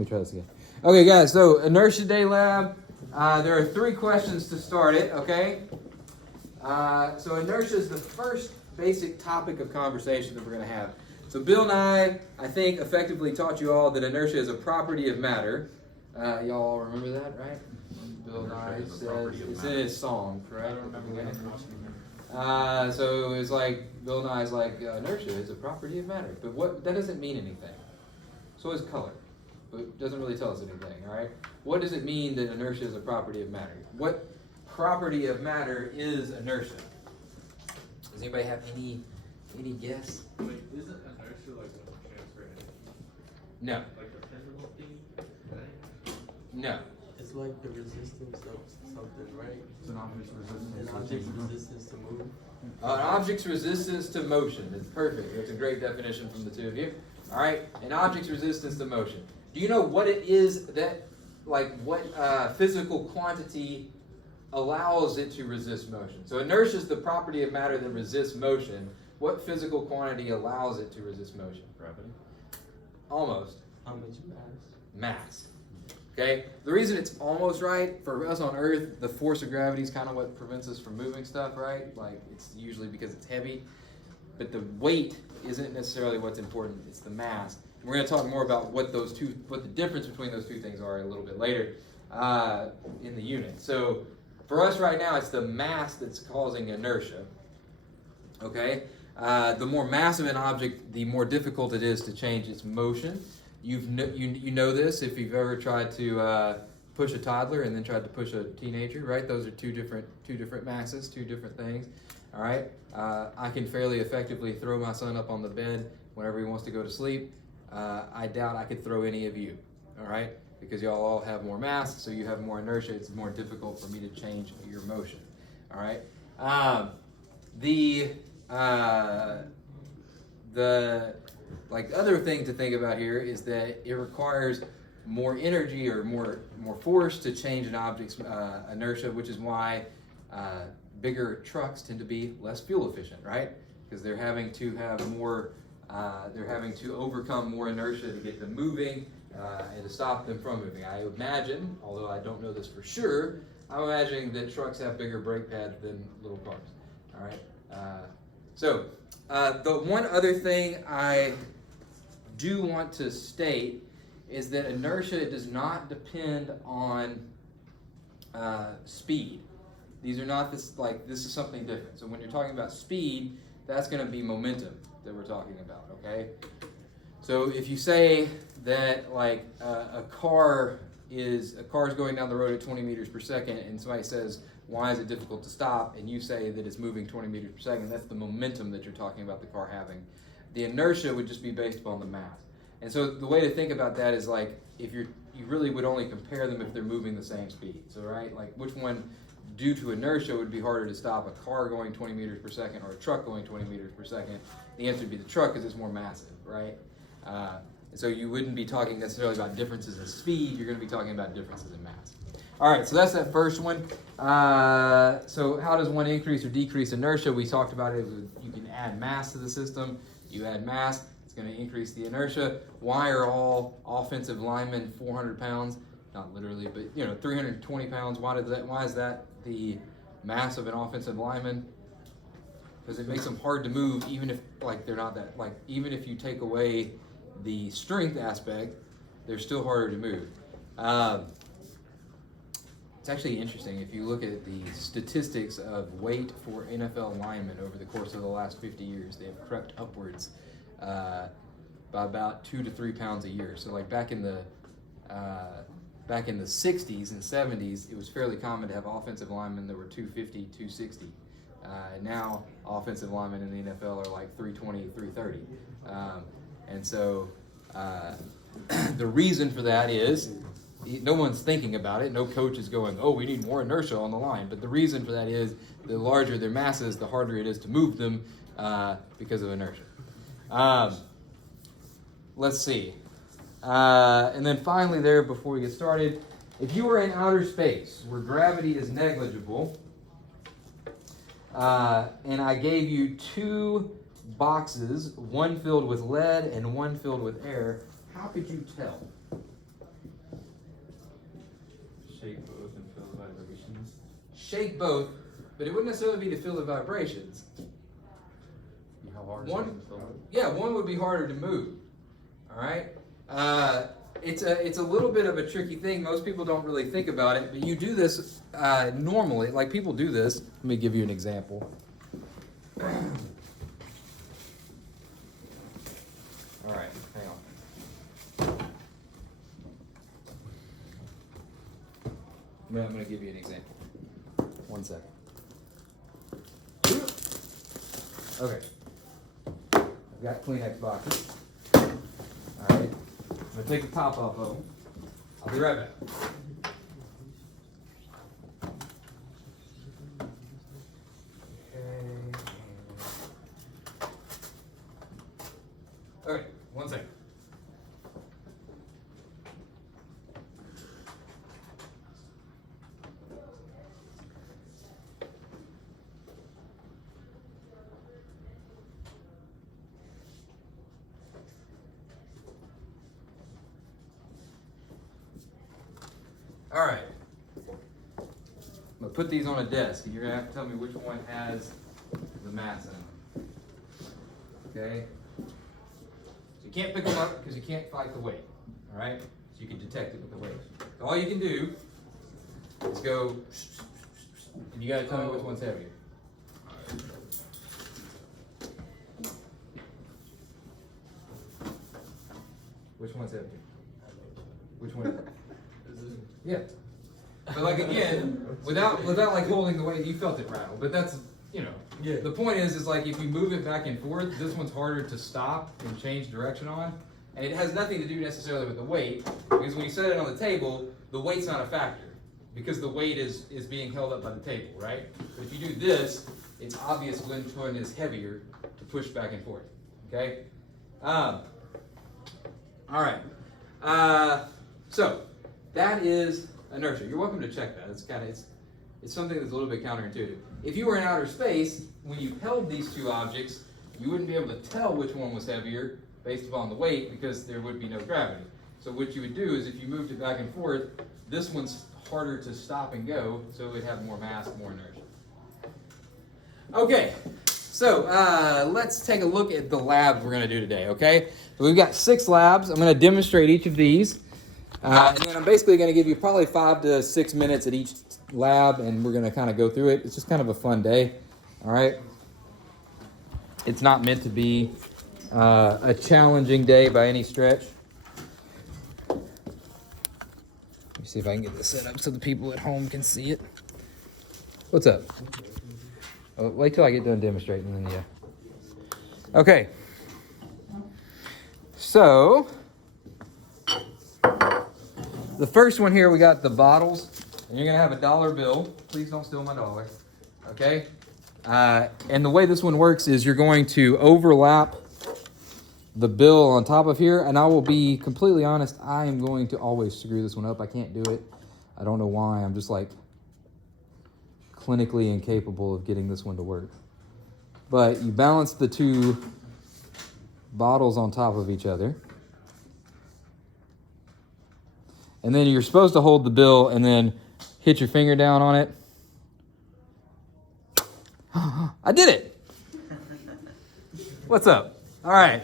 Let me try this again. Okay, guys, so Inertia Day Lab. There are 3 questions to start it, okay? So inertia is the first basic topic of conversation that we're going to have. So Bill Nye, I think, effectively taught you all that inertia is a property of matter. Y'all all remember that, right? Bill Nye says, it's in his song, correct? I don't remember that. So it's like, Bill Nye's like, inertia is a property of matter. But that doesn't mean anything. So is color. But it doesn't really tell us anything, all right? What does it mean that inertia is a property of matter? What property of matter is inertia? Does anybody have any guess? Wait, isn't inertia like a transfer energy? No. Like a physical thing? No. It's like the resistance of something, right? It's an object's resistance. An object's resistance to move. An object's resistance to motion. It's perfect. That's a great definition from the two of you. All right? An object's resistance to motion. Do you know what it is that, like, what physical quantity allows it to resist motion? So inertia is the property of matter that resists motion. What physical quantity allows it to resist motion? Gravity. Almost. How much mass? Mass. Okay? The reason it's almost right, for us on Earth, the force of gravity is kind of what prevents us from moving stuff, right? Like, it's usually because it's heavy. But the weight isn't necessarily what's important. It's the mass. We're going to talk more about what the difference between those two things are a little bit later in the unit. So for us right now, it's the mass that's causing inertia. Okay? The more massive an object, the more difficult it is to change its motion. You know this if you've ever tried to push a toddler and then tried to push a teenager, right? Those are two different masses, two different things. All right? I can fairly effectively throw my son up on the bed whenever he wants to go to sleep. I doubt I could throw any of you, all right? Because y'all all have more mass, so you have more inertia. It's more difficult for me to change your motion, all right? The other thing to think about here is that it requires more energy or more force to change an object's inertia, which is why bigger trucks tend to be less fuel efficient, right? Because they're having to have more. They're having to overcome more inertia to get them moving and to stop them from moving. I imagine, although I don't know this for sure, I'm imagining that trucks have bigger brake pads than little cars. All right. So the one other thing I do want to state is that inertia does not depend on speed. These are not this is something different. So when you're talking about speed, that's going to be momentum that we're talking about, okay? So if you say that like a car is going down the road at 20 meters per second and somebody says, why is it difficult to stop? And you say that it's moving 20 meters per second, that's the momentum that you're talking about the car having. The inertia would just be based upon the mass. And so the way to think about that is like, if you really would only compare them if they're moving the same speed. So, right, like which one due to inertia would be harder to stop, a car going 20 meters per second or a truck going 20 meters per second? The answer would be the truck because it's more massive, right? So you wouldn't be talking necessarily about differences in speed, you're going to be talking about differences in mass. All right, so that's that first one. So how does one increase or decrease inertia? We talked about it. You can add mass to the system. You add mass, it's going to increase the inertia. Why are all offensive linemen 400 pounds? Not literally, but 320 pounds. Why is that the mass of an offensive lineman? Because it makes them hard to move, even if they're not that. Even if you take away the strength aspect, they're still harder to move. It's actually interesting if you look at the statistics of weight for NFL linemen over the course of the last 50 years. They have crept upwards by about 2 to 3 pounds a year. So back in the 60s and 70s, it was fairly common to have offensive linemen that were 250, 260. Now, offensive linemen in the NFL are like 320, 330. And so the reason for that is no one's thinking about it. No coach is going, oh, we need more inertia on the line. But the reason for that is the larger their mass is, the harder it is to move them because of inertia. Let's see. And then finally there, before we get started, if you were in outer space where gravity is negligible, and I gave you 2 boxes, one filled with lead and one filled with air, how could you tell? shake both and feel the vibrations. Shake both, but it wouldn't necessarily be to feel the vibrations. How hard One, is it? yeah, one would be harder to move. All right, it's a little bit of a tricky thing. Most people don't really think about it, but you do this normally. Like people do this. Let me give you an example. All right, hang on. I'm going to give you an example. 1 second. Okay. I've got Kleenex boxes. All right. I'm going to take the top off of them. I'll be right back. Okay, 1 second. All right. I'm gonna put these on a desk, and you're gonna have to tell me which one has the mass in them. Okay. So you can't pick them up because you can't fight the weight. All right. So you can detect it with the weight. So all you can do is go, and you gotta tell me which one's heavier. Which one's heavier? Which one? Yeah. But like again, without like holding the weight, you felt it rattle. But that's, you know, Yeah. the point is like if you move it back and forth, this one's harder to stop and change direction on. And it has nothing to do necessarily with the weight, because when you set it on the table, the weight's not a factor, because the weight is being held up by the table, right? But if you do this, it's obvious which one is heavier to push back and forth. Okay? All right. So that is inertia. You're welcome to check that. It's something that's a little bit counterintuitive. If you were in outer space, when you held these two objects, you wouldn't be able to tell which one was heavier based upon the weight, because there would be no gravity. So what you would do is if you moved it back and forth, this one's harder to stop and go, so it would have more mass, more inertia. Okay, so let's take a look at the labs we're going to do today, okay? So we've got 6 labs. I'm going to demonstrate each of these. And then I'm basically going to give you probably 5 to 6 minutes at each lab, and we're going to kind of go through it. It's just kind of a fun day, all right? It's not meant to be a challenging day by any stretch. Let me see if I can get this set up so the people at home can see it. What's up? Oh, wait till I get done demonstrating, and then yeah. Okay. So the first one here, we got the bottles, and you're gonna have a $1 bill. Please don't steal my dollar. Okay. And the way this one works is you're going to overlap the bill on top of here, and I will be completely honest, I am going to always screw this one up. I can't do it. I don't know why. I'm just like clinically incapable of getting this one to work. But you balance the 2 bottles on top of each other. And then you're supposed to hold the bill and then hit your finger down on it. I did it. What's up? All right.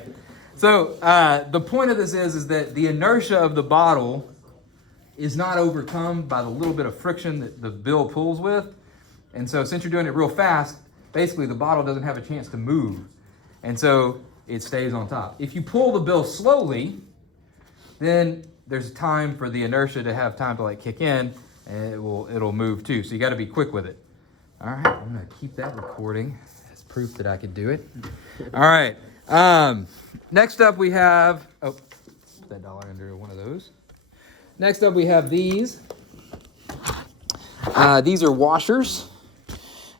So the point of this is that the inertia of the bottle is not overcome by the little bit of friction that the bill pulls with. And so since you're doing it real fast, basically the bottle doesn't have a chance to move. And so it stays on top. If you pull the bill slowly, then there's time for the inertia to have time to like kick in, and it'll move too. So you got to be quick with it. All right, I'm gonna keep that recording as proof that I could do it. All right. Next up we have, put that $1 under one of those. Next up we have these. These are washers,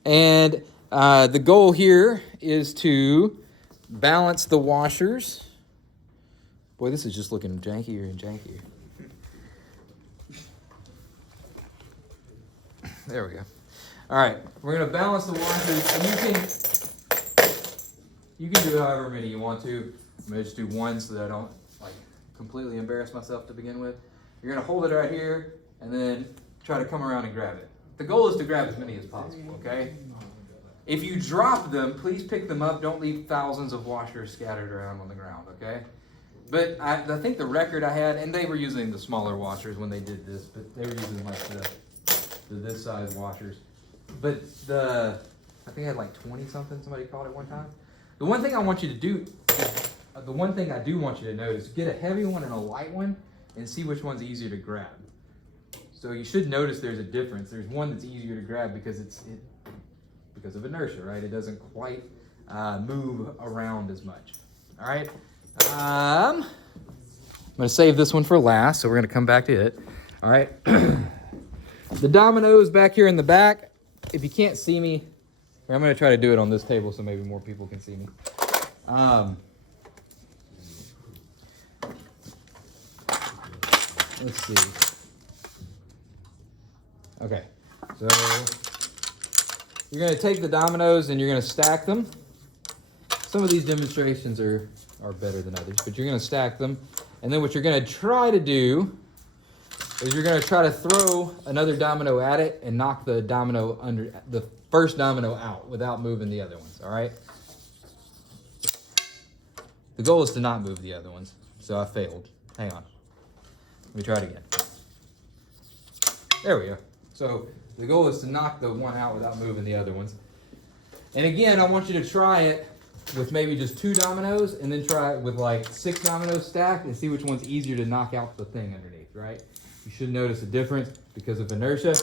and the goal here is to balance the washers. Boy, this is just looking jankier and jankier. There we go. All right, we're gonna balance the washers, and you can do however many you want to. I'm gonna just do one so that I don't like completely embarrass myself to begin with. You're gonna hold it right here, and then try to come around and grab it. The goal is to grab as many as possible, okay? If you drop them, please pick them up. Don't leave thousands of washers scattered around on the ground, okay? But I think the record I had, and they were using the smaller washers when they did this, but they were using like the this size washers. But I think I had like 20 something, somebody called it one time. The one thing I want you to do, the one thing I do want you to notice, get a heavy one and a light one and see which one's easier to grab. So you should notice there's a difference. There's one that's easier to grab because because of inertia, right? It doesn't quite move around as much. All right. I'm going to save this one for last, so we're going to come back to it. All right. The dominoes back here in the back, if you can't see me, I'm going to try to do it on this table so maybe more people can see me. Let's see. Okay, so you're going to take the dominoes and you're going to stack them. Some of these demonstrations are better than others, but you're going to stack them. And then what you're going to try to do is you're going to try to throw another domino at it and knock the first domino out without moving the other ones, all right? The goal is to not move the other ones, so I failed. Hang on. Let me try it again. There we go. So the goal is to knock the one out without moving the other ones. And again, I want you to try it with maybe just 2 dominoes and then try it with like 6 dominoes stacked and see which one's easier to knock out the thing underneath, right? You should notice a difference because of inertia.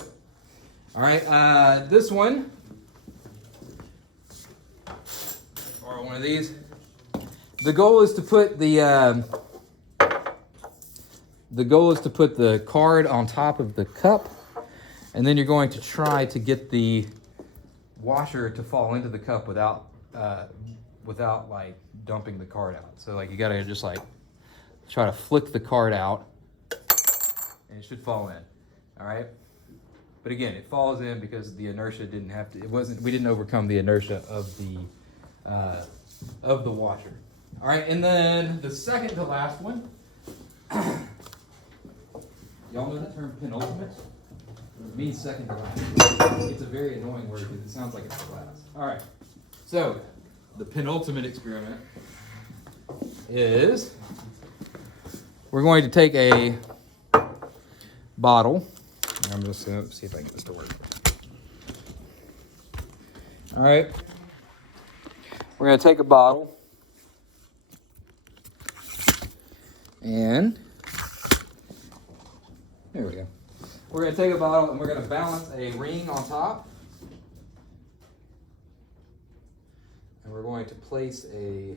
All right, this one, or one of these. The goal is to put the card on top of the cup, and then you're going to try to get the washer to fall into the cup without like dumping the card out. So like you gotta just like try to flick the card out, and it should fall in. All right. But again, it falls in because the inertia we didn't overcome the inertia of the washer. All right, and then the second to last one. Y'all know that term penultimate? It means second to last. It's a very annoying word because it sounds like it's the last. All right, so the penultimate experiment is we're going to take a bottle. I'm just going to see if I can get this to work. All right. We're going to take a bottle and there we go. We're going to take a bottle and we're going to balance a ring on top. And we're going to place a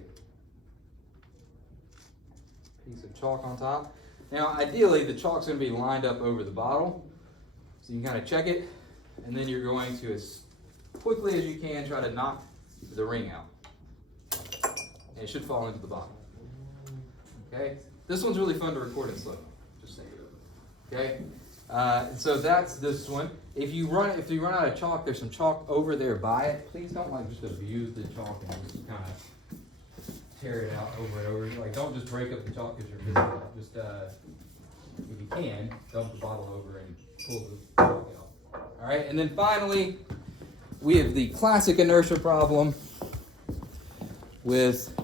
piece of chalk on top. Now, ideally, the chalk's going to be lined up over the bottle. So you can kind of check it, and then you're going to, as quickly as you can, try to knock the ring out. And it should fall into the bottle. Okay? This one's really fun to record in slow-mo, just saying. Okay? So that's this one. If you run out of chalk, there's some chalk over there by it. Please don't like just abuse the chalk and just kind of tear it out over and over. Like, don't just break up the chalk because you're busy. Just if you can, dump the bottle over and pull the chalk out. All right, and then finally, we have the classic inertia problem with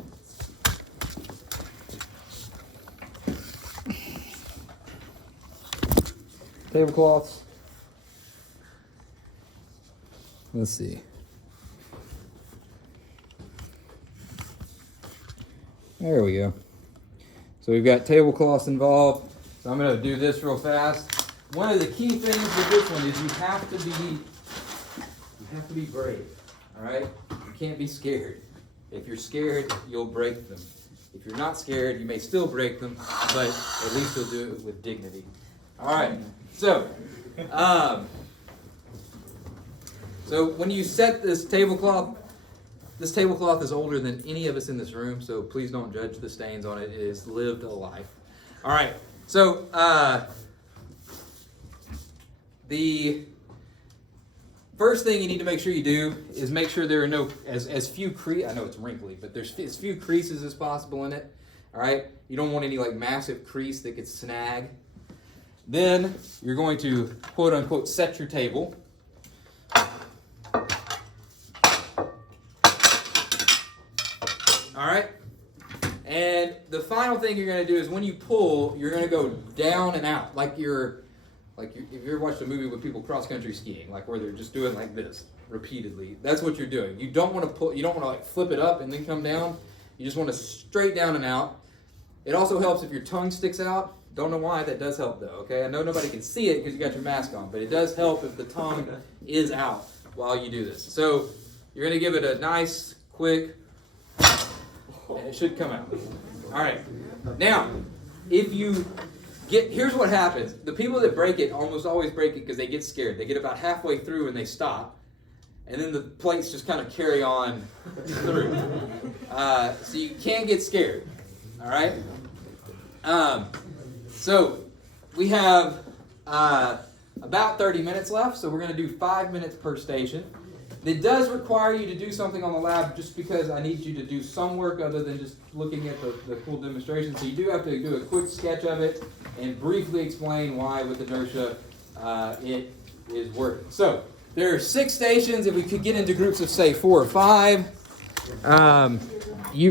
tablecloths. Let's see. There we go. So we've got tablecloths involved. So I'm going to do this real fast. One of the key things with this one is you have to be brave. All right? You can't be scared. If you're scared, you'll break them. If you're not scared, you may still break them, but at least you'll do it with dignity. All right. So when you set this tablecloth is older than any of us in this room, so please don't judge the stains on it. It has lived a life. All right. So the first thing you need to make sure you do is make sure there are as few creases. I know it's wrinkly, but there's as few creases as possible in it. All right. You don't want any like massive crease that could snag. Then you're going to quote unquote set your table. All right. And the final thing you're going to do is when you pull, you're going to go down and out, like if you ever watched a movie with people cross country skiing, like where they're just doing like this repeatedly. That's what you're doing. You don't want to pull. You don't want to like flip it up and then come down. You just want to straight down and out. It also helps if your tongue sticks out. Don't know why, that does help though. Okay, I know nobody can see it because you got your mask on, but it does help if the tongue is out while you do this. So you're going to give it a nice, quick, and it should come out. All right. Now, if you here's what happens. The people that break it almost always break it because they get scared. They get about halfway through and they stop, and then the plates just kind of carry on through. So you can't get scared. All right. So we have about 30 minutes left. So we're going to do 5 minutes per station. It does require you to do something on the lab just because I need you to do some work other than just looking at the cool demonstration. So you do have to do a quick sketch of it and briefly explain why with inertia it is working. So there are 6 stations. If we could get into groups of say 4 or 5, you can